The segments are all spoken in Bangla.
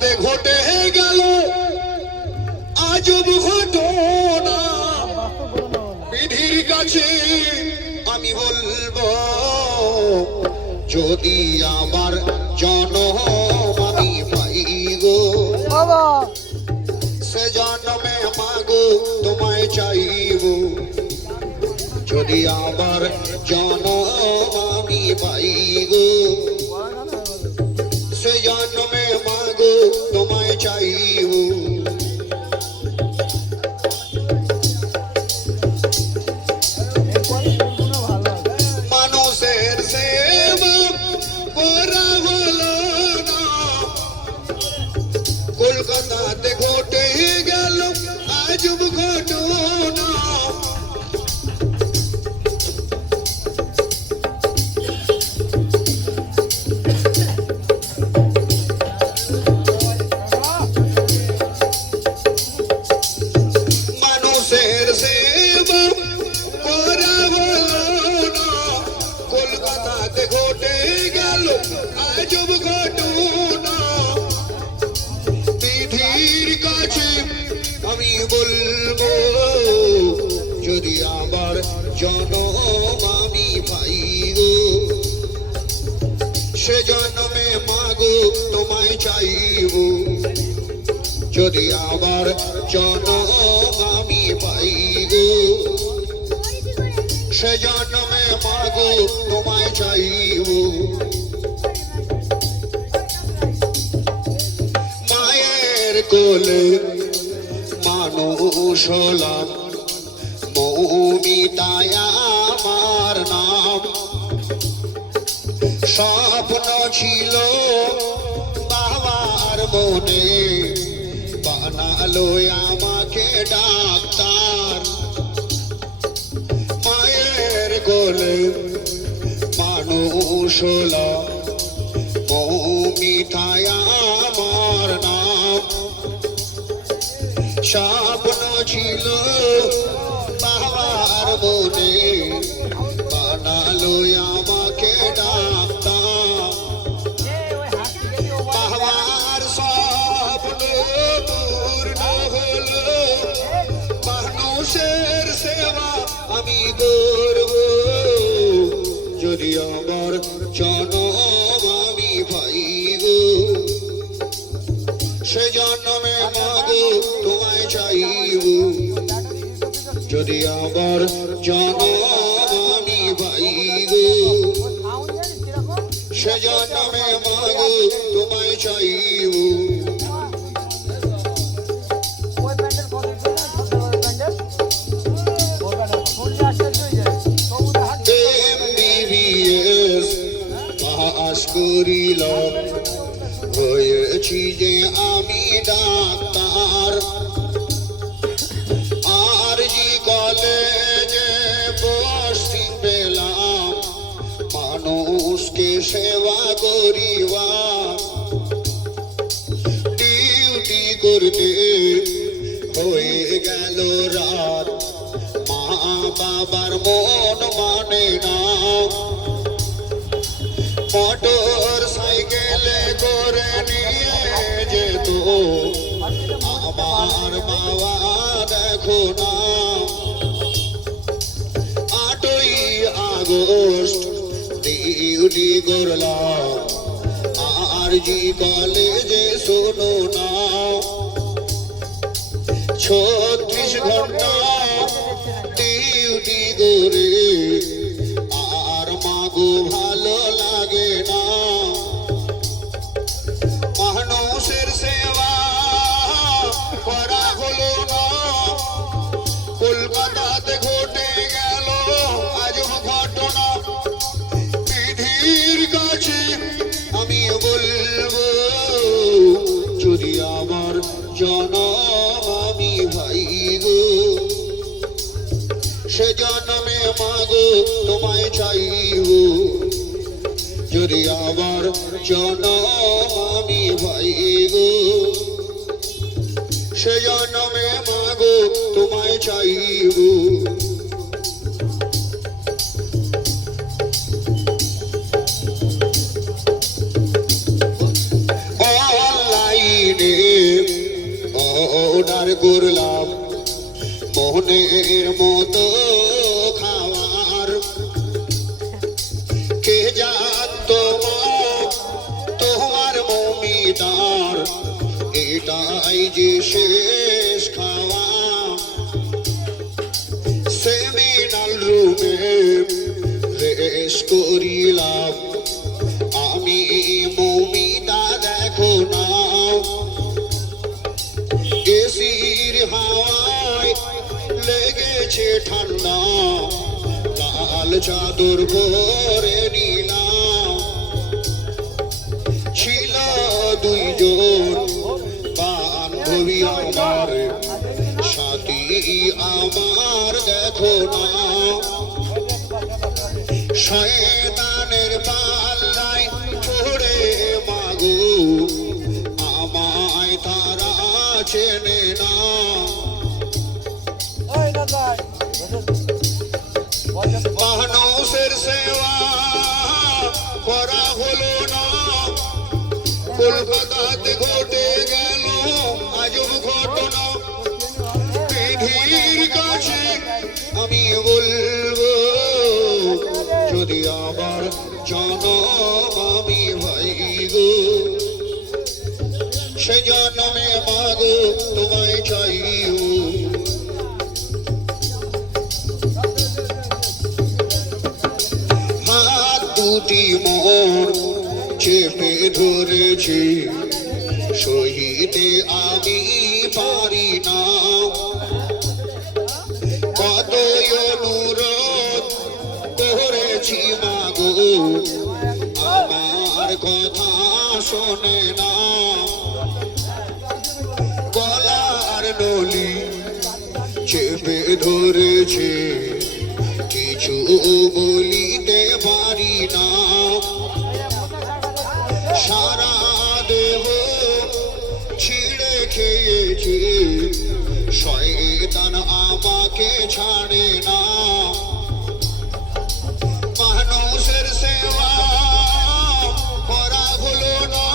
কলকাতাতে ঘটে গেল আজব ঘটনা। বিধির কাছে আমি বলবো, যদি আমার জনম আমি পাই গো, সে জন্মে মাগো তোমায় চাইব। যদি আমার জনম আমি পাই গো, সে জন্মে মাগো তোমায় চাইব। মানুষের সেবা করা হলো না, কলকাতাতে ঘটে গেল আজব ঘটনা। মানুষের সেবা করা হলো না, কলকাতাতে ঘটে গেল আজব ঘটনা। বিধির কাছে আমি বলবো, যদি আমার জনম আমি পাই গো, সে জন্মে মাগো তোমায় চাইব। যদি আমার জনম আমি পাই গো, সে জন্মে মাগো তোমায় চাইব। মায়ের কোলে মানুষ হলাম, মৌমিতায় আমার নাম। স্বপ্ন ছিল বাবার মনে, বানালো আমাকে ডাক্তার। মায়ের কোলে মানুষ হলাম, মৌমিতায় আমার নাম। স্বপ্ন ছিল বাবার মনে, বানালো আমাকে ডাক্তার। বাবার স্বপ্ন পূর্ণ হলো, মানুষের সেবা আমি করব। যদি আমার জনম আমি পাই গো, সে জন্মে মাগো তোমায় চাইব। যদি আমার জনম আমি পাই গো, সে জন্মে মাগো তোমায় চাইব। MBBS পাস করিলাম, হয়েছি যে আমি ডাক্তার। আর জি কলেজে পোস্টিং পেলাম, মানুষকে সেবা করিবা। ডিউটি করতে হয়ে গেল রাত, মা বাবার মন মানে না। মোটর সাইকেলে করে নিয়ে যেত আমার বাবা, দেখো না। 8ই আগস্ট ডিউটি করলাম, আর জি কলেজে শোনো না। 36 ঘন্টা ডিউটি করে আর মাগো ভালো লাগে না। মানুষের সেবা করা হলো না, কলকাতাতে ঘটে গেল আজব ঘটনা। বিধির কাছে আমি বলবো, যদি আমার জনম আমি পাই গো, সে জন্মে মাগো তোমায় চাইব। যদি আমার জনম আমি পাই গো, সে জন্মে মাগো তোমায় চাইব। অনলাইন এটাই যে শেষ খাওয়া সেমিনাল রুমে রেস করিলাম আমি মৌমিতা দেখো না এসির হাওয়ায় লেগেছে ঠান্ডা লাল চাদর পরে নিলাম ছিল দুইজন বান্ধবী আমার সাথী আমার দেখো না শয়তানের পাল্লায় পড়ে মাগো আমায় তারা চেনে না মানুষের সেবা করা হলো না কলকাতাতে ঘটে গেল আজব ঘটনা পৃথিবীর কাছে আমি বলবো যদি আমার জনম আমি ভাই গো সে জন্মে মাগো তোমায় চাইও হাত দুটি মোর চেপে ধরেছি সহিতে আমি পারি না কত অনুরোধ করেছি মাগো আমার কথা শোনে না গলার নলি চেপে ধরেছে কিছু বলিতে পারি না সারা দেহ ছিঁড়ে খেয়েছে শয়তান আমাকে ছাড়ে না মানুষের সেবা করা হলো না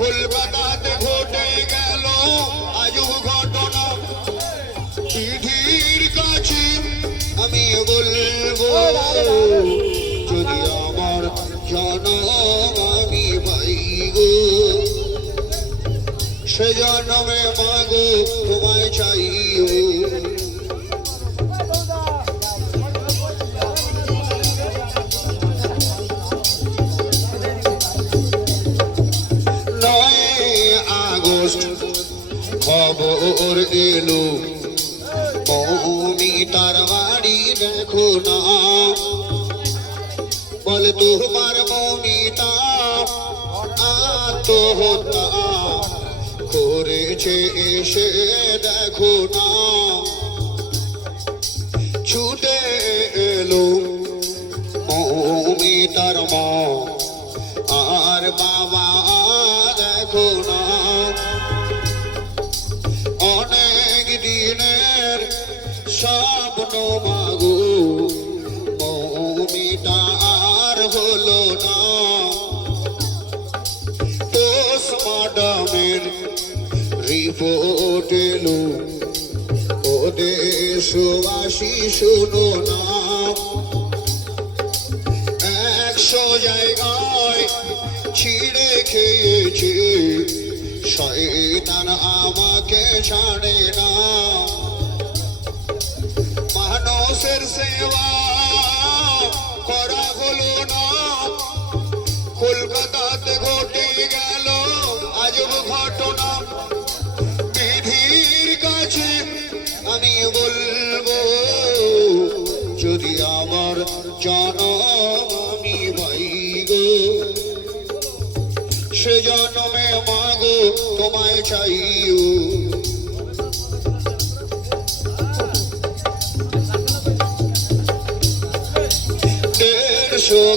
কলকাতাতে ঘটে গেল আজব ঘটনা পৃথিবীর কাছে আমি বলবো যদি আমার জনম আমি পাই গো সে জন্মে মাগো তোমায় চাইও খবর এলো মৌমিতার বাড়ি দেখো না বলে তোমার মৌমিতা আত্মহত্যা করেছে এসে দেখো না ছুটে এলো মৌমিতার মা আর বাবা দেখো না অনেক দিনের স্বপ্ন মাগো মৌমিতা আর হলো না পোস্টমর্টমের রিপোর্ট এলো ও দেশবাসী শোনো না 100 জায়গায় ছিঁড়ে খেয়েছে শয়তান আমাকে ছাড়ে না মানুষের সেবা করা হলো না কলকাতাতে ঘটে গেল আজব ঘটনা বিধির কাছে আমি বলবো যদি আমার জনম আমি ভাই গো সে জন্মে মাগো তোমায় চাইও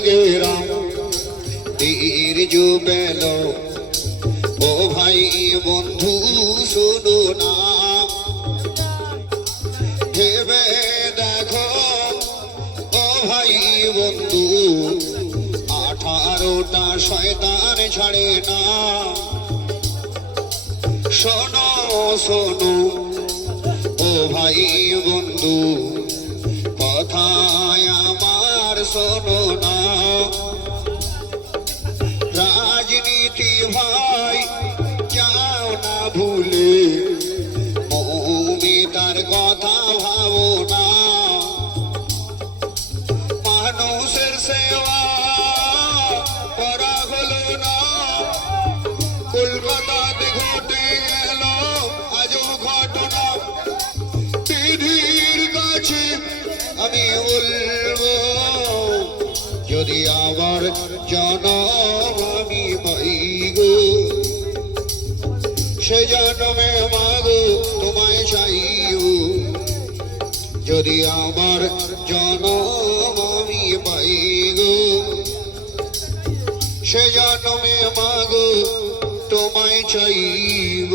গ্রাম তীর জো পেল ও ভাই বন্ধু শোনো না ভেবে দেখো ও ভাই বন্ধু 18টা শয়তান ছাড়ে না শোনো শোনো ও ভাই বন্ধু কথায় আমার শোনো না রাজনীতি ভাই যাও না বলবো যদি আবার জনম আমি পাই গো সে জন্মে মাগো তোমায় চাইব যদি আমার জনম আমি পাই গো সে জন্মে মাগো তোমায় চাইব